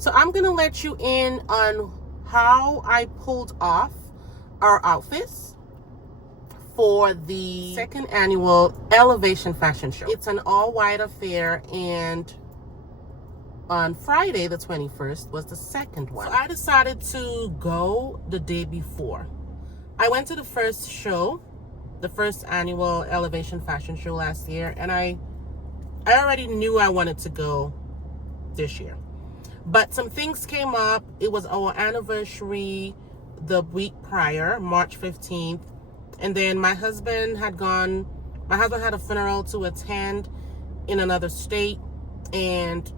So I'm going to let you in on how I pulled off our outfits for the second annual Elevation Fashion Show. It's an all-white affair, and on Friday, the 21st, was the second one. So I decided to go the day before. I went to the first show, the first annual Elevation Fashion Show last year, and I already knew I wanted to go this year. But some things came up. It was our anniversary the week prior, March 15th. And then my husband had a funeral to attend in another state, and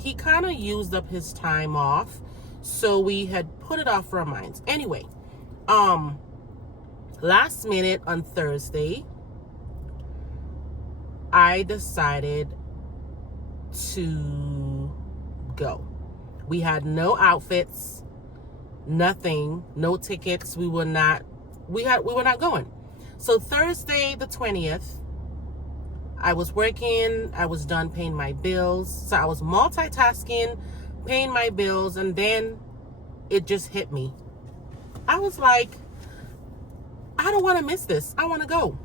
he kind of used up his time off. So we had put it off for our minds. Anyway, last minute on Thursday, I decided to go. We had no outfits, nothing, no tickets. We were not going. So Thursday the 20th, I was working, I was done paying my bills. So I was multitasking, paying my bills, and then it just hit me. I was like, I don't want to miss this. I want to go.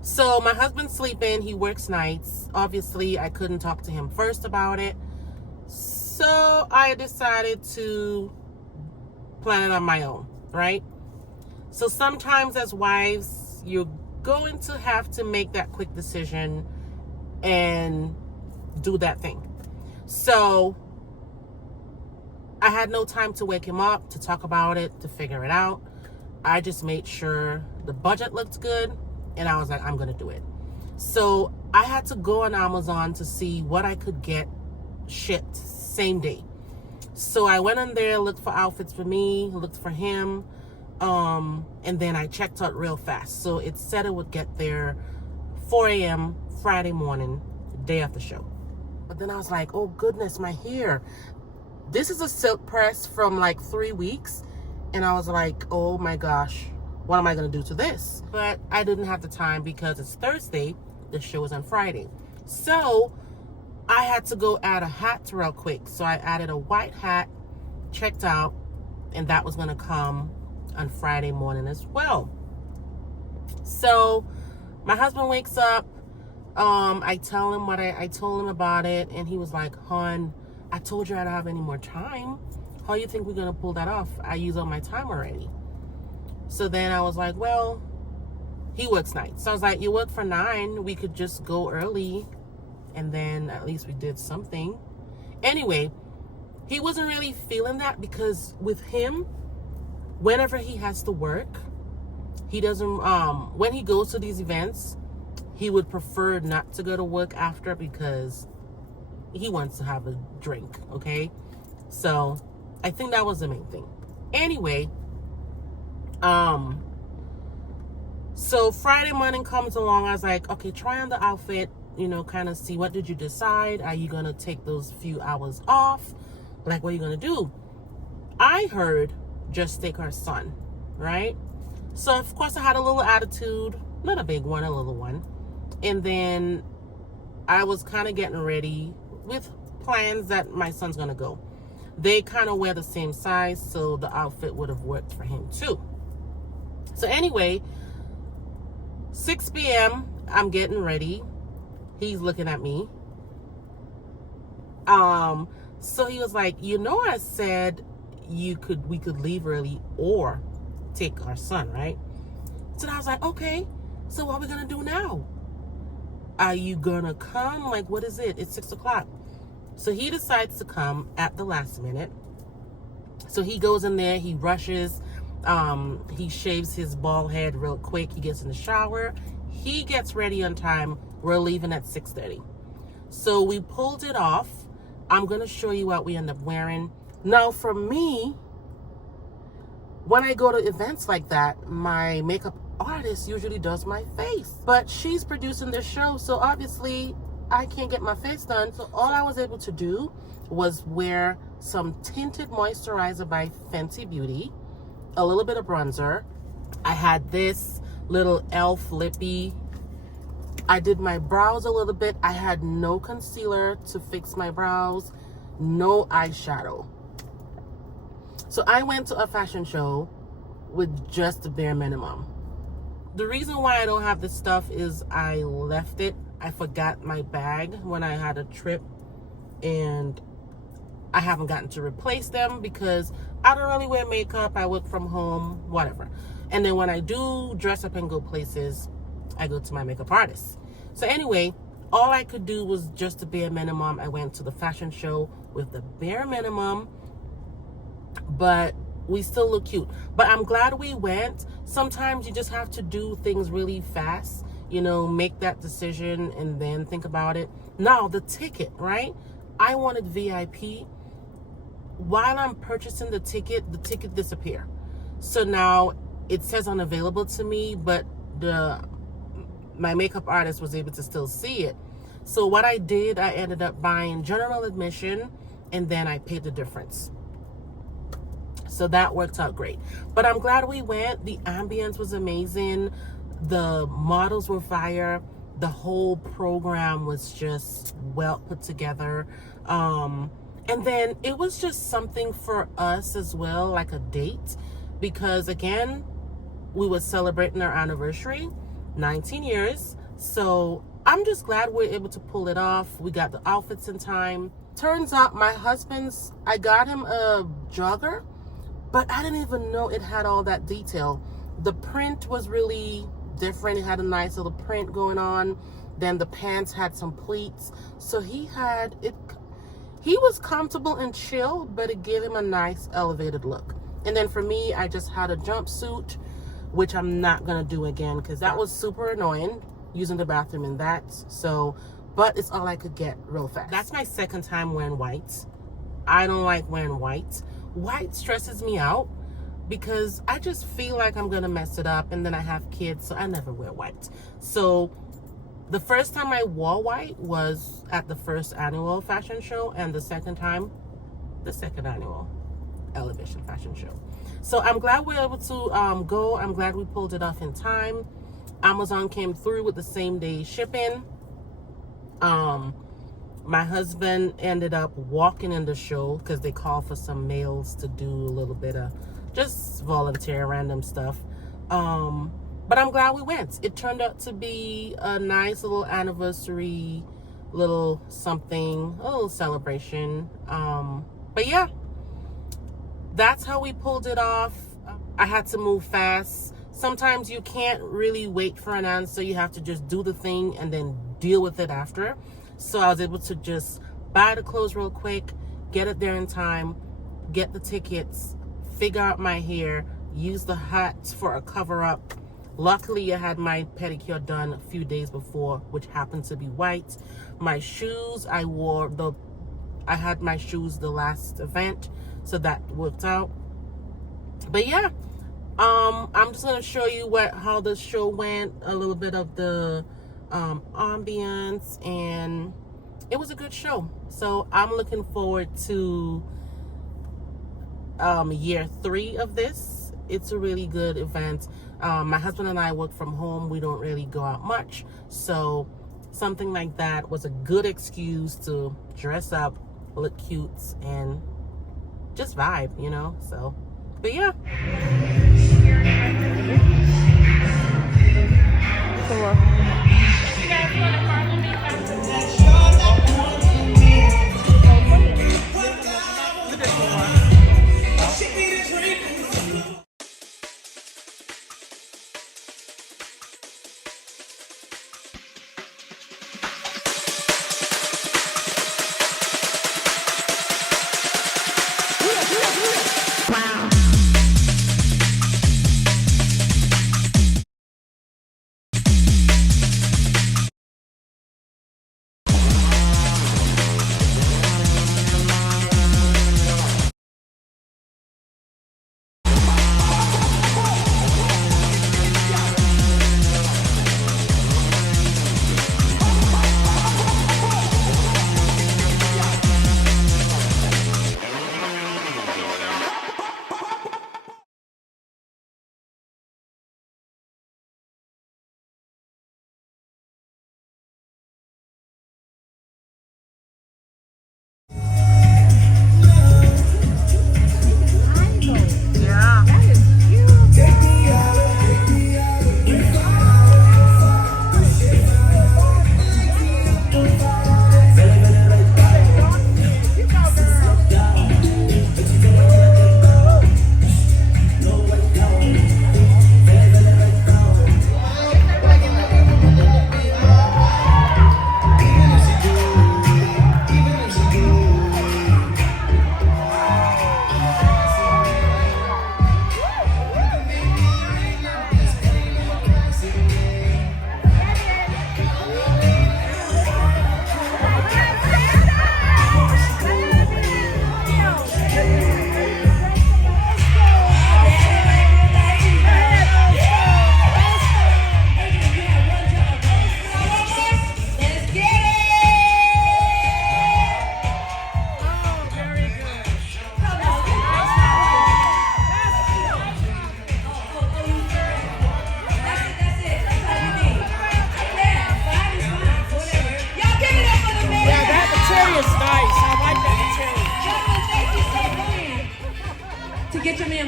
So my husband's sleeping, he works nights. Obviously, I couldn't talk to him first about it. So I decided to plan it on my own, right? So sometimes as wives, you're going to have to make that quick decision and do that thing. So I had no time to wake him up, to talk about it, to figure it out. I just made sure the budget looked good, and I was like, I'm going to do it. So I had to go on Amazon to see what I could get shipped same day. So I went on there, looked for outfits for me, looked for him, and then I checked out real fast. So it said it would get there 4 a.m. Friday morning, day after show. But then I was like, oh goodness, my hair. This is a silk press from like 3 weeks. And I was like, oh my gosh, what am I going to do to this? But I didn't have the time because it's Thursday. The show is on Friday. So I had to go add a hat real quick. So I added a white hat, checked out, and that was going to come on Friday morning as well. So my husband wakes up. I tell him what I told him about it, and he was like, hon, I told you I don't have any more time. How you think we're going to pull that off? I used all my time already. So then I was like, well, he works nights. So I was like, you work for 9. We could just go early, and then at least we did something. Anyway, he wasn't really feeling that because with him, whenever he has to work, he doesn't, when he goes to these events, he would prefer not to go to work after because he wants to have a drink, okay? So I think that was the main thing. Anyway, so Friday morning comes along. I was like, okay, try on the outfit, kind of see, what did you decide? Are you going to take those few hours off? Like, what are you going to do? I heard just take our son, right? So of course I had a little attitude, not a big one, a little one. And then I was kind of getting ready with plans that my son's going to go. They kind of wear the same size, so the outfit would have worked for him too. So anyway, 6 p.m., I'm getting ready. He's looking at me. So he was like, I said we could leave early or take our son, right? So I was like, okay, so what are we going to do now? Are you going to come? Like, what is it? It's 6 o'clock. So he decides to come at the last minute. So he goes in there, he rushes, he shaves his bald head real quick, he gets in the shower, he gets ready on time. We're leaving at 6:30. So we pulled it off. I'm going to show you what we end up wearing. Now for me, when I go to events like that, my makeup artist usually does my face. But she's producing this show, so obviously I can't get my face done. So all I was able to do was wear some tinted moisturizer by Fenty Beauty, a little bit of bronzer. I had this little e.l.f. lippy. I did my brows a little bit. I had no concealer to fix my brows. no eyeshadow. So I went to a fashion show with just the bare minimum. The reason why I don't have this stuff is I left it. I forgot my bag when I had a trip, and I haven't gotten to replace them because I don't really wear makeup. I work from home, whatever. And then when I do dress up and go places, I go to my makeup artist. So anyway, all I could do was just the bare minimum. I went to the fashion show with the bare minimum, but we still look cute. But I'm glad we went. Sometimes you just have to do things really fast, you know, make that decision and then think about it. Now, the ticket, right? I wanted VIP. While I'm purchasing the ticket disappeared. So now it says unavailable to me, but my makeup artist was able to still see it. So what I did, I ended up buying general admission, and then I paid the difference. So that worked out great. But I'm glad we went. The ambience was amazing. The models were fire. The whole program was just well put together. And then it was just something for us as well, like a date, because again, we were celebrating our anniversary, 19 years. So I'm just glad we're able to pull it off. We got the outfits in time. Turns out I got him a jogger, but I didn't even know it had all that detail. The print was really different. It had a nice little print going on. Then the pants had some pleats. So he was comfortable and chill, but it gave him a nice elevated look. And then for me, I just had a jumpsuit, which I'm not gonna do again because that was super annoying using the bathroom in that. So, but it's all I could get real fast. That's my second time wearing white. I don't like wearing white. White stresses me out because I just feel like I'm gonna mess it up, and then I have kids, so I never wear white. So the first time I wore white was at the first annual fashion show, and the second time, the second annual Elevation fashion show. So I'm glad we were able to go. I'm glad we pulled it off in time. Amazon came through with the same day shipping. My husband ended up walking in the show because they call for some males to do a little bit of just volunteer random stuff. But I'm glad we went. It turned out to be a nice little anniversary, little something, a little celebration. But yeah, that's how we pulled it off. I had to move fast. Sometimes you can't really wait for an answer. You have to just do the thing and then deal with it after. So I was able to just buy the clothes real quick, get it there in time, get the tickets, figure out my hair, use the hat for a cover up. Luckily, I had my pedicure done a few days before, which happened to be white. My shoes, I had my shoes the last event, so that worked out. But yeah, I'm just gonna show you how the show went, a little bit of the ambience, and it was a good show. So I'm looking forward to year 3 of this. It's a really good event. My husband and I work from home. We don't really go out much, so something like that was a good excuse to dress up, look cute, and just vibe, you know. So, but yeah. Come on. You guys want to follow me? Wow.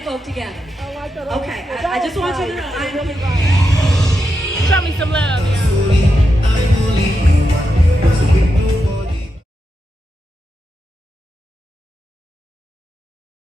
spoke together. Okay, I just want you to know.